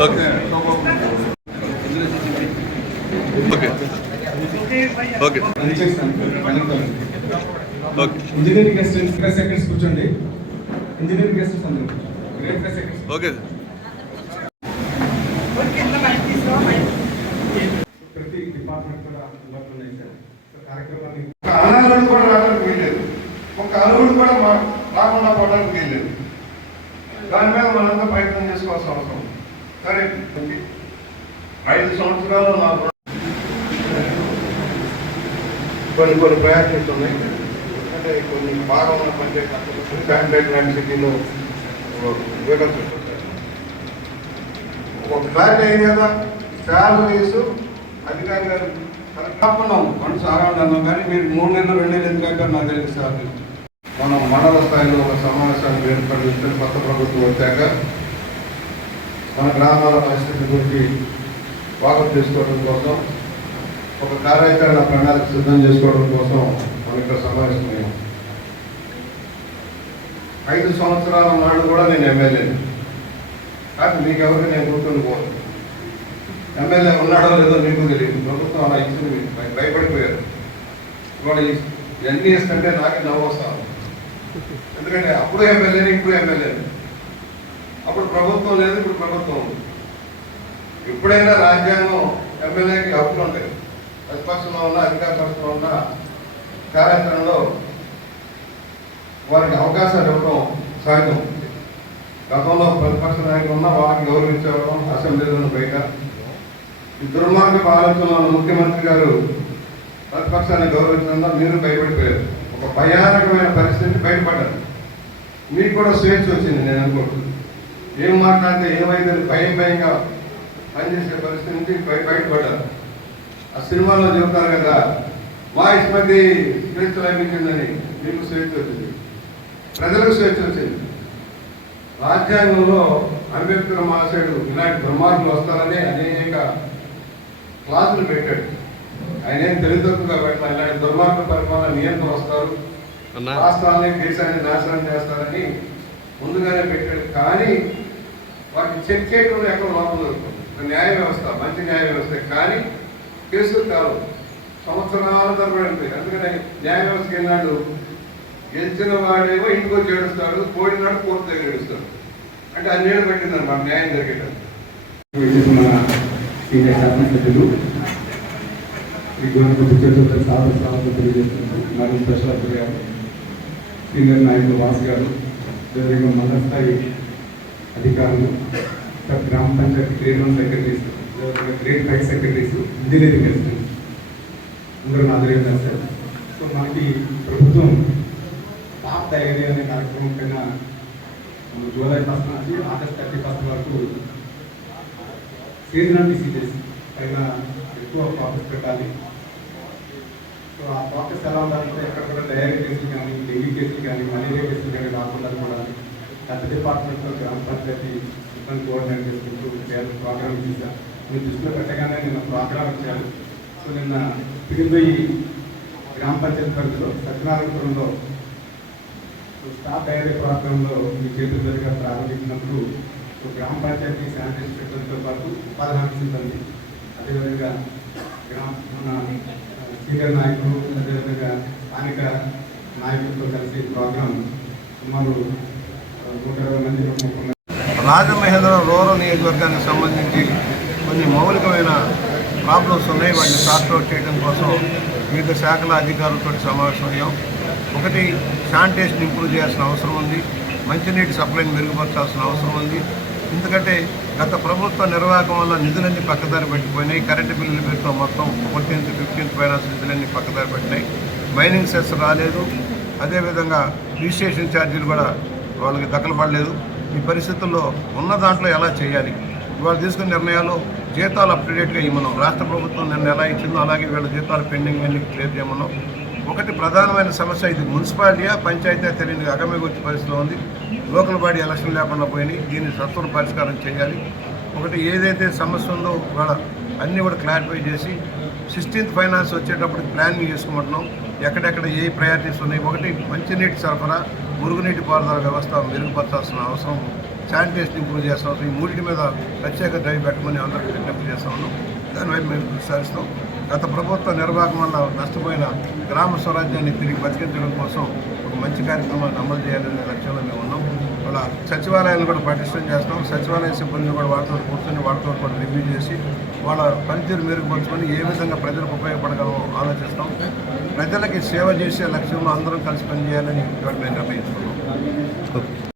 Okay okay engineering five seconds కూర్చోండి. Engineering seconds okay department కూడా అందుబాటులో కార్యక్రమాన్ని అనాథుడు కూడా రావడానికి వీల్లేదు. ఒక అరువుడు కూడా మా- రాకుండా పోవడానికి వీల్లేదు. దాని మీద మనంతా ప్రయత్నం చేసుకోవాల్సిన అవసరం ఉంది. సరే. ఐదు సంవత్సరాలు నాకు కొన్ని కొన్ని ప్రయారిటీస్ ఉన్నాయి అంటే కొన్ని బాగా ఉన్న పంచాయతీ శానిటైజ్ లాంటి సిటీలో వేకెన్సీ ఒక క్లారిటీ అయింది కదా శాలరీస్ అధికారి గారు తప్పన్నాం మనసు ఆరాడన్నాం కానీ మీరు మూడు నెలలు రెండు నెలలు ఎందుకంటే నాకు తెలియదు సార్. మనం మండల స్థాయిలో ఒక సమావేశాన్ని ఏర్పాటు చేస్తే కొత్త ప్రభుత్వం వచ్చాక. మన గ్రామాల పరిస్థితి గురించి వాకప్ చేసుకోవడం కోసం ఒక కార్యాచరణ ప్రణాళిక సిద్ధం చేసుకోవడం కోసం మనం ఇక్కడ సమావేశమయ్యాం. ఐదు సంవత్సరాల నాడు కూడా నేను ఎమ్మెల్యేని. కానీ మీకెవరికి నేను గుర్తుండిపోను. ఎమ్మెల్యే ఉన్నాడో లేదో మీకు తెలియదు. ప్రభుత్వం అలా ఇచ్చింది భయపడిపోయారు. ఇవాళ ఈ- ఇవన్నీ ఇస్తుంటే నాకే నవ్వు వస్తాను ఎందుకంటే అప్పుడు ఎమ్మెల్యేని ఇప్పుడు ఎమ్మెల్యేని. అప్పుడు ప్రభుత్వం లేదు ఇప్పుడు ప్రభుత్వం ఉంది. ఎప్పుడైనా రాజ్యాంగం ఎమ్మెల్యేకి హక్కులు ఉంటాయి. ప్రతిపక్షంలో ఉన్న అధికార పక్షంలో ఉన్న కార్యాచరణలో వారికి అవకాశాలు ఇవ్వడం సహజం గతంలో ప్రతిపక్ష నాయకులు ఉన్న వాళ్ళకి గౌరవించడం అసెంబ్లీలో బయట ఈ దుర్మార్గ ఆలోచనలో ఉన్న ముఖ్యమంత్రి గారు ప్రతిపక్షాన్ని గౌరవించడంలో మీరు భయపడిపోయారు. ఒక భయానకమైన పరిస్థితి బయటపడ్డారు. మీకు కూడా స్వేచ్ఛ వచ్చింది నేను అనుకుంటున్నాను ఏం మాట్లాడితే ఏమైతే భయం భయంగా పనిచేసే పరిస్థితి నుంచి బయటపడ్డారు. ఆ సినిమాలో చెబుతారు కదా వాయిస్ మధ్య స్వేచ్ఛ లభించిందని మీకు స్వేచ్ఛ వచ్చింది. ప్రజలకు స్వేచ్ఛ వచ్చింది. రాజ్యాంగంలో అంబేద్కర్ మహాశయుడు ఇలాంటి దుర్మార్గులు వస్తారని అనే క్లాసులు పెట్టాడు. ఆయన ఏం తెలివితక్కువగా పెట్టిన ఇలాంటి దుర్మార్గ పరిపాలన నియంత్రణ వస్తారు. అన్నా. రాష్ట్రాన్ని దేశాన్ని నాశనం చేస్తారని ముందుగానే పెట్టాడు. కానీ వాటిని చెక్ చేయడంలో ఎక్కడ లోపం దొరుకుతుంది? ఒక న్యాయ వ్యవస్థ మంచి న్యాయ వ్యవస్థ. కానీ కేసులు కావు. సంవత్సరాల తరబడి ఉంటాయి అందుకని న్యాయ వ్యవస్థకి వెళ్ళినాడు గెలిచిన వాడేమో ఇంటికి వచ్చి ఏడుస్తాడు పోయినాడు కోర్టు దగ్గర ఏడుస్తాడు. అంటే అన్నేళ్ళు పెట్టింది మాకు న్యాయం జరిగేటట్టు వచ్చేసి మన సీనియర్ శాసనసభ్యులు ఈ గోనకొండ చేతులతో సాధన సాధన తెలియజేస్తున్నారు. మరియు ప్రశాంత్ గారు సీనియర్ నాయకులు వాస్ గారు జరిగిన మండల స్థాయి అధికారులు గ్రామ పంచాయతీ గ్రేడ్ వన్ సెక్రటరీస్ అదేవిధంగా grade five secretaries engineering assistants అందరూ హాజరైనారు సార్. సో మనకి ప్రభుత్వం టాప్ డైరీ అనే కార్యక్రమం పైన జూలై ఫస్ట్ నుంచి ఆగస్ట్ థర్టీ ఫస్ట్ వరకు సీజనల్ డిసీజెస్ పైన ఎక్కువ ఫోకస్ పెట్టాలి. సో ఆ ఫోకస్ ఎలా ఉండాలంటే ఎక్కడ కూడా డయేరియా కేసులు కానీ డెంగ్యూ కేసులు కానీ మలేరియా కేసులు కానీ రాకుండా కూడా గత డిపార్ట్మెంట్లో గ్రామ పంచాయతీ సిబ్బంది కోఆర్డినేట్ చేసుకుంటూ ప్రోగ్రామ్ చేశాను. మీరు దృష్టిలో పెట్టగానే నిన్న ప్రోగ్రామ్ ఇచ్చాను. సో నిన్న పిడిపోయి గ్రామ పంచాయతీ పరిధిలో సత్యనారాయణపురంలో స్టాఫ్ డైరీ ప్రోగ్రాంలో మీ చేతుల దగ్గర ప్రారంభించినప్పుడు గ్రామ పంచాయతీ శానిటరీ సిబ్బందితో పాటు ఉపాధి సిబ్బంది అదేవిధంగా గ్రామ మన ఆ, సీనియర్ నాయకులు అదేవిధంగా స్థానిక నాయకులతో కలిసి ప్రోగ్రాం సుమారు నూట ఇరవై మంది రాజమహేంద్రం రూరల్ నియోజకవర్గానికి సంబంధించి కొన్ని మౌలికమైన ప్రాబ్లమ్స్ ఉన్నాయి. వాటిని సార్ట్అవుట్ చేయడం కోసం వివిధ శాఖల అధికారులతో సమావేశమయ్యాం ఒకటి శానిటేషన్ ఇంప్రూవ్ చేయాల్సిన అవసరం ఉంది. మంచినీటి సప్లైని మెరుగుపరచాల్సిన అవసరం ఉంది. ఎందుకంటే గత ప్రభుత్వ నిర్వాహకం వల్ల నిధులన్నీ పక్కదారి పెట్టిపోయినాయి. కరెంటు బిల్లుల పేరుతో మొత్తం ఫోర్టీన్త్ ఫిఫ్టీన్త్ ఫైనాన్స్ నిధులన్నీ పక్కదారి పెట్టినాయి. మైనింగ్ సెస్ రాలేదు. అదేవిధంగా రిజిస్ట్రేషన్ ఛార్జీలు కూడా వాళ్ళకి దక్కలపడలేదు ఈ పరిస్థితుల్లో ఉన్న దాంట్లో ఎలా చేయాలి? వాళ్ళు తీసుకున్న నిర్ణయాలు జీతాలు అప్డేట్గా ఇవ్వమన్నాం. రాష్ట్ర ప్రభుత్వం నిన్న ఎలా ఇచ్చిందో అలాగే వీళ్ళ జీతాలు పెండింగ్ అన్ని క్లియర్ చేయమన్నాం. ఒకటి ప్రధానమైన సమస్య ఇది. మున్సిపాలిటీయా పంచాయతీ తెలియని అగమే అగమ్యగొచ్చి పరిస్థితిలో ఉంది. లోకల్ బాడీ ఎలక్షన్ లేకుండా పోయినాయి. దీన్ని సత్వర పరిష్కారం చేయాలి. ఒకటి ఏదైతే సమస్య ఉందో కూడా అన్నీ కూడా క్లారిఫై చేసి సిక్స్టీన్త్ ఫైనాన్స్ వచ్చేటప్పుడు ప్లానింగ్ చేసుకుంటున్నాం. ఎక్కడెక్కడ ఏ ప్రయారిటీస్ ఉన్నాయి. ఒకటి మంచినీటి సరఫరా మురుగునీటి పారుదల వ్యవస్థ మెరుగుపరచాల్సిన అవసరం శానిటేషన్ ఇంప్రూవ్ చేస్తాం అవసరం ఈ మూడింటి మీద ప్రత్యేక డ్రైవ్ పెట్టమని అందరికీ విజ్ఞప్తి చేస్తా ఉన్నాం. దానివైపు మేము కృషి గత ప్రభుత్వ నిర్వాహకం వల్ల నష్టపోయిన గ్రామ స్వరాజ్యాన్ని తిరిగి బతికించడం కోసం ఒక మంచి కార్యక్రమాన్ని అమలు చేయాలనే లక్ష్యంలో మేము ఉన్నాం. వాళ్ళ సచివాలయాలు కూడా పటిష్టం చేస్తాం. సచివాలయ సిబ్బందిని కూడా వాళ్ళతో కూర్చొని వాళ్ళతో కూడా రివ్యూ చేసి వాళ్ళ పనితీరు మెరుగుపరుచుకొని ఏ విధంగా ప్రజలకు ఉపయోగపడగలమో ఆలోచిస్తాం. ప్రజలకి సేవ చేసే లక్ష్యంలో అందరం కలిసి పనిచేయాలని మేము నిర్ణయించుకున్నాం.